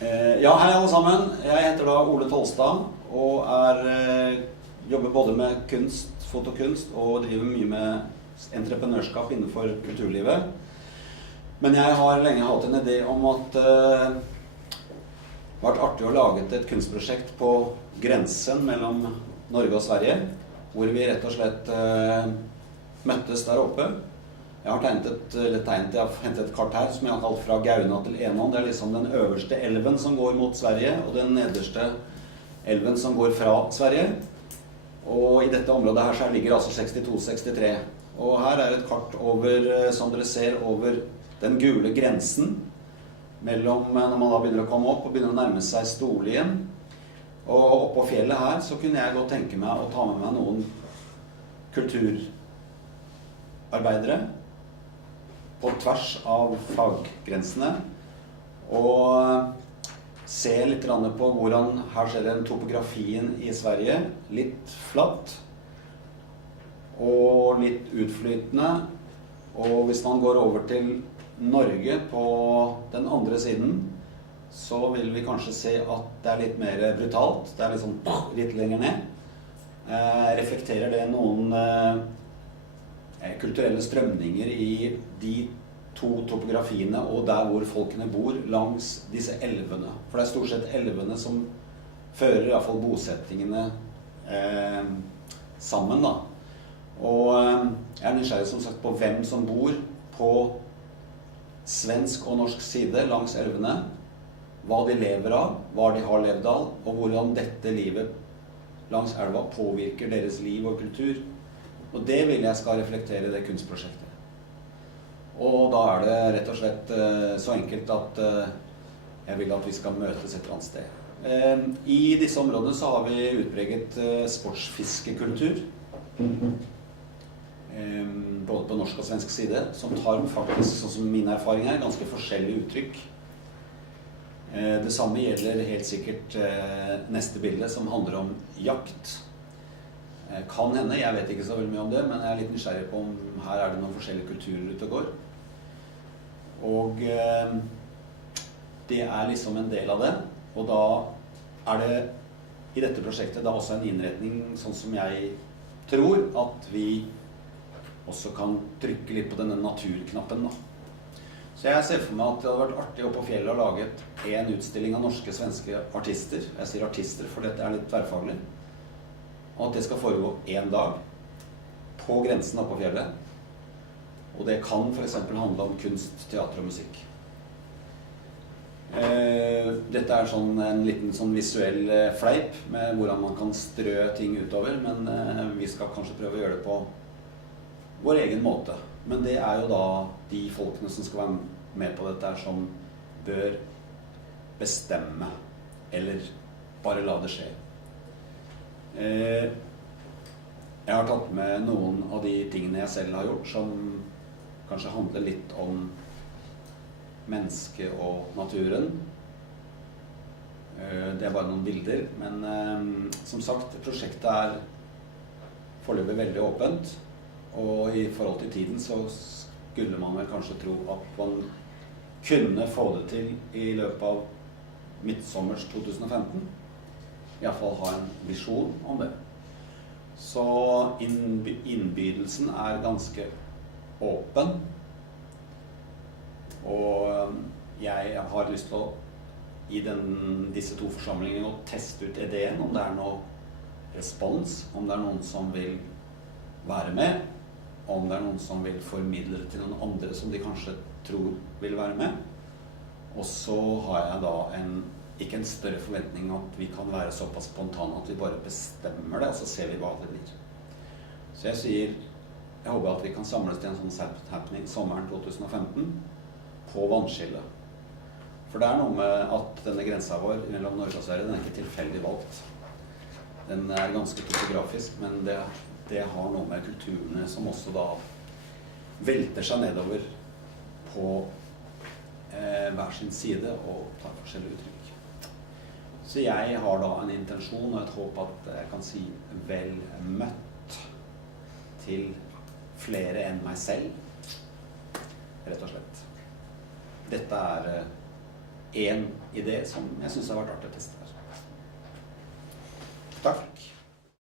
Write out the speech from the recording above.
Ja, hei alle sammen. Jeg heter da Ole Tolstad og jobber både med kunst, fotokunst og driver mye med entreprenørskap innenfor kulturlivet. Men jeg har lenge hatt en idé om at det har vært artig å lage et kunstprosjekt på grensen mellom Norge og Sverige, hvor vi rett og slett møttes der oppe. Jeg har hentet et kart her som jeg har kalt fra Gauna til Enån. Det er liksom den øverste elven som går mot Sverige, og den nederste elven som går fra Sverige. Og i dette området her så ligger altså 62-63. Og her er et kart over, som dere ser, over den gule grensen mellom, når man da begynner å komme opp og begynner å nærme seg Storlien. Og oppå fjellet her så kunne jeg godt tenke meg å ta med meg noen kulturarbeidere på tvers av faggrensene og se litt på hvordan her ser den topografien i Sverige, litt flatt og litt utflytende, og hvis man går over til Norge på den andre siden, så vil vi kanskje se at det er litt mer brutalt, det er liksom litt lenger ned. Reflekterer det noen kulturelle strømninger i de to topografiene og der hvor folkene bor langs disse elvene. For det er stort sett elvene som fører i hvert fall bosettingene sammen da. Og jeg er nysgjerrig som sagt på hvem som bor på svensk og norsk side langs elvene, hva de lever av, hva de har levd av, og hvordan dette livet langs elva påvirker deres liv og kultur. Og det vil jeg skal reflektere i det kunstprosjektet. Og da er det rett og slett så enkelt at jeg vil at vi skal møtes et eller annet sted. I disse områdene så har vi utpreget sportsfiskekultur. Både på norsk og svensk side, som tar faktisk, sånn som min erfaring er, ganske forskjellige uttrykk. Det samme gjelder helt sikkert neste bilde, som handler om jakt. Kan hende, jeg vet ikke så veldig mye om det, men jeg er litt nysgjerrig på om her er det noen forskjellige kulturer ute og går. Og det er liksom en del av det, og da er det i dette prosjektet da også en innretning, sånn som jeg tror at vi også kan trykke litt på denne naturknappen da. Så jeg ser for meg at det hadde vært artig oppe på fjellet å lage en utstilling av norske-svenske artister. Jeg sier artister, for dette er litt tverrfaglig. Og at det skal foregå en dag på grensen oppe på fjellet. Og det kan for eksempel handle om kunst, teater og musikk. Dette er en liten visuell fleip med hvordan man kan strø ting utover, men vi skal kanskje prøve å gjøre det på vår egen måte. Men det er jo da de folkene som skal være med på dette som bør bestemme, eller bare la det skje. Jeg har tatt med noen av de tingene jeg selv har gjort, som kanskje handler litt om mennesket og naturen. Det er bare noen bilder, men som sagt, prosjektet er foreløpig veldig åpent, og i forhold til tiden så skulle man vel kanskje tro at man kunne få det til i løpet av midtsommers 2015. I hvert fall ha en visjon om det. Så innbydelsen er ganske åpen, og jeg har lyst til å i disse to forsamlingene å teste ut ideen, om det er noe respons, om det er noen som vil være med, om det er noen som vil formidle det til noen andre som de kanskje tror vil være med. Og så har jeg da ikke en større forventning at vi kan være såpass spontane at vi bare bestemmer det, og så ser vi hva det blir. Så jeg sier, jeg håper at vi kan samles til en sånn happening sommeren 2015 på vannskillet. For det er noe med at denne grensa vår mellom Norge og Sverige, den er ikke tilfeldig valgt. Den er ganske topografisk, men det har noe med kulturene som også da velter seg nedover på hver sin side og tar forskjellige uttrykk. Så jeg har da en intensjon og et håp at jeg kan si vel møtt til flere enn meg selv, rett og slett. Dette er en idé som jeg synes har vært artig å teste her. Takk.